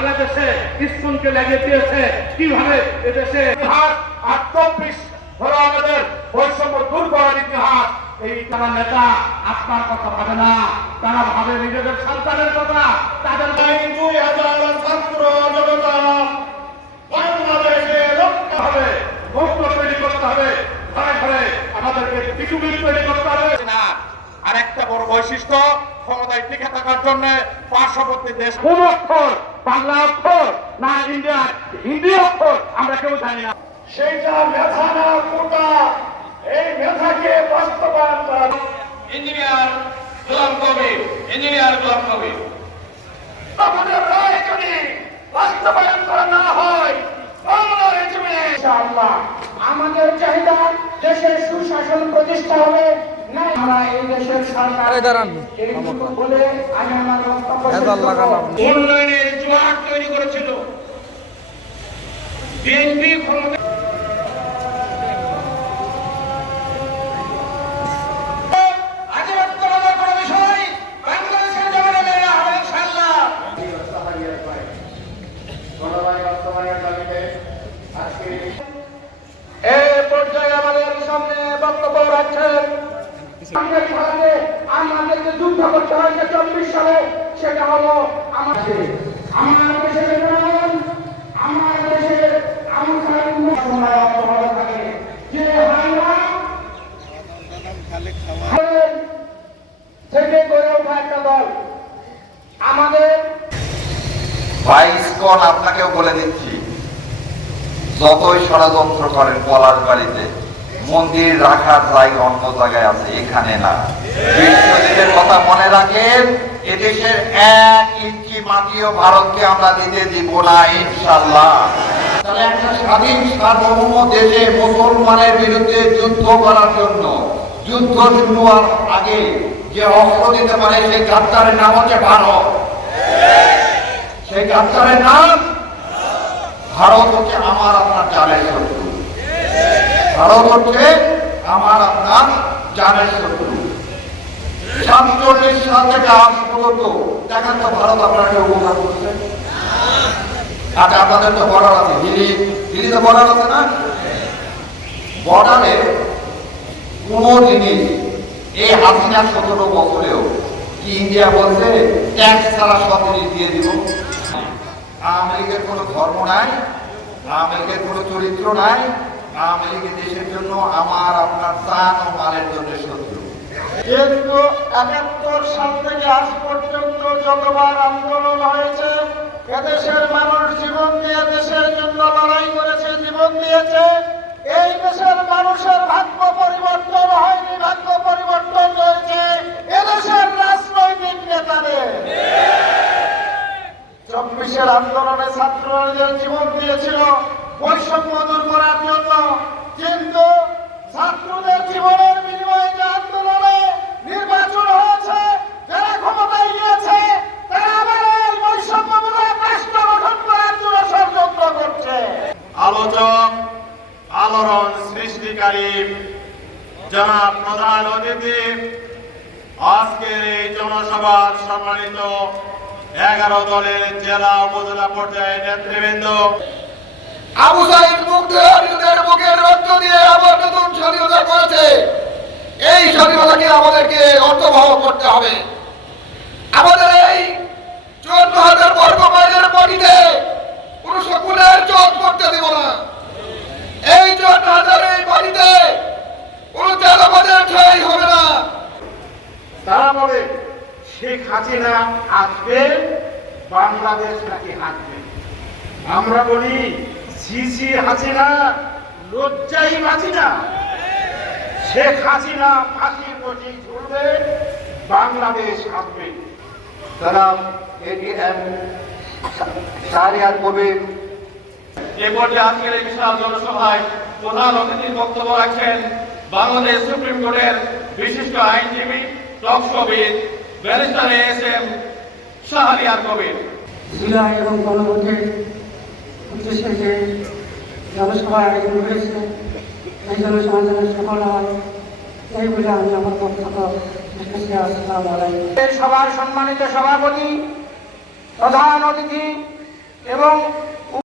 বাংলাদেশে ইস্কনকে লাগিয়ে দিয়েছে, কিভাবে এদেশে ইতিহাস আর 24 হলো আমাদের বৈষম্য দূর করার ইতিহাস। এই তারা নেতা আপনার কথা ভাবে না, তারা ভাবে নিজেদের সন্তানের কথা। তাদের 2000 ছাত্র জনতা বাংলাদেশে রক্ষা হবে, মুক্ত তৈরি করতে হবে, ঘরে ঘরে আমাদেরকে পৃথিবীর তৈরি করতে হবে না। আর একটা বড় বৈশিষ্ট্য, ক্ষমতায় টিকে থাকার জন্য পার্শ্ববর্তী দেশ কোন অক্ষর, বাংলা অক্ষর না ইন্ডিয়ান হিন্দি অক্ষর আমরা কেউ জানি না। সেইটা মেধা না কোটা, এই মেধাকে বাস্তবায়ন করা। ইঞ্জিনিয়ার গোলাম কবির, ইঞ্জিনিয়ার গোলাম কবির, আমাদের রায় যদি বাস্তবায়ন করা না হয় বাংলার জমিনে ইনশাআল্লাহ আমাদের চাহিদা দেশের সুশাসন প্রতিষ্ঠা হবে। আমরা এই দেশের সরকার বলে আমি আমার বক্তব্য উন্নয়নের জোয়ার তৈরি করেছিল বিএনপি ক্ষমতা। আমাদেরকে যুদ্ধ করতে হয়েছে 24 সালে, সেটা হলো আমার দেশের আমার দেশের যে থেকে গড়ে ওঠা একটা দল আমাদের। বাইসকন আপনাকেও বলে দিচ্ছি, যতই ষড়যন্ত্র করেন পলাশ বাড়িতে, মন্দির রাখার জায়গা অন্য জায়গায় আছে, এখানে না। বিশ্বজিতের কথা মনে রাখেন, এদেশের 1 ইঞ্চি মাটিও ভারতকে আমরা দিতে দিব না ইনশাআল্লাহ। তাহলে একটা স্বাধীন সার্বভৌম দেশে মুসলমানের বিরুদ্ধে যুদ্ধ করার জন্য, যুদ্ধ শুরু হওয়ার আগে যে অস্ত্র দিতে পারে সেই গাদ্দারের নাম হচ্ছে ভারত। সেই গাদ্দারের নাম ভারত হচ্ছে আমার আপনার জানের শত্রু। ভারত হচ্ছে আমার আপনার জানের শত্রু। 47 সাল থেকে আজ পর্যন্ত দেখেন তো ভারত আপনাকে উপকার করছে। আচ্ছা, আপনাদের তো বর্ডার আছে, দিল্লিতে বর্ডার আছে না? বর্ডারে কোন জিনিস এই হাসিনা 17 বছরেও কি ইন্ডিয়া বলছে ট্যাক্স ছাড়া সব জিনিস দিয়ে দিব? আওয়ামী লীগের কোনো ধর্ম নাই, আওয়ামী লীগের কোনো চরিত্র নাই, আওয়ামী লীগের দেশের জন্য আমার আপনার জান ও মালের জন্য শত্রু। কিন্তু 71 সাল থেকে আজ পর্যন্ত যতবার আন্দোলন হয়েছে, এদেশের মানুষ জীবন দিয়ে দেশের জন্য লড়াই করেছে, জীবন দিয়েছে। এই দেশের মানুষের ভাগ্য পরিবর্তন হয়নি, ভাগ্য পরিবর্তন হয়েছে এদেশের রাজনৈতিক নেতাদের। 24-এর আন্দোলনে ছাত্রদের জীবন দিয়েছিল বৈষম্য দূর করার জন্য, কিন্তু ছাত্রদের জীবনের বিনিময়ে যে আন্দোলনে নির্বাচন হয়েছে, যারা ক্ষমতায় গিয়েছে তারা আবার এই বৈষম্যমূলক রাষ্ট্র গঠন করার জন্য ষড়যন্ত্র করছে। আলোচক, আলোড়ন সৃষ্টিকারী জনাব প্রধান অতিথি, আজকের এই জনসভার সম্মানিত 11 দলের জেলা উপজেলা পর্যায়ে নেতৃবৃন্দ, আবু সাইদ মুক্তিযুদ্ধের বুকের রক্ত দিয়ে আবার নতুন স্বাধীনতা করেছে। এই স্বাধীনতাকে আমাদেরকে অর্থবহ করতে হবে। আমাদের এই 54,000 বর্গ মাইলের মাটিতে কোন সকলের চোখ পড়তে দেব না। এই 54,000 এই মাটিতে কোন তেলাবাদের ঠাঁই হবে না। তারা বলে শেখ হাসিনা আসবে, বাংলাদেশ নাকি হাসবে। আমরা বলি সিসি হাসিনা, লজ্জাই বাঁচি না। শেখ হাসিনা ফাঁসির বসে ঝুলবে, বাংলাদেশ আসবে। তারা এটিএম শাহরিয়ার কবির এ পর্যায়ে আজকের এই বিশাল জনসভায় প্রধান অতিথির বক্তব্য রাখছেন বাংলাদেশ সুপ্রিম কোর্টের বিশিষ্ট আইনজীবী, টকশোবিদ ব্যারিস্টার এস.এম. শাহরিয়ার কবির। জেলা এবং গণভোটের উদ্দেশ্যে যে জনসভার আয়োজন হয়েছে, এই জনসভা যেন সফল হয়, এই বলে আমি আমার বক্তব্য শেষ করছি। আসসালামু আলাইকুম। সভার সম্মানিত সভাপতি, প্রধান অতিথি, এবং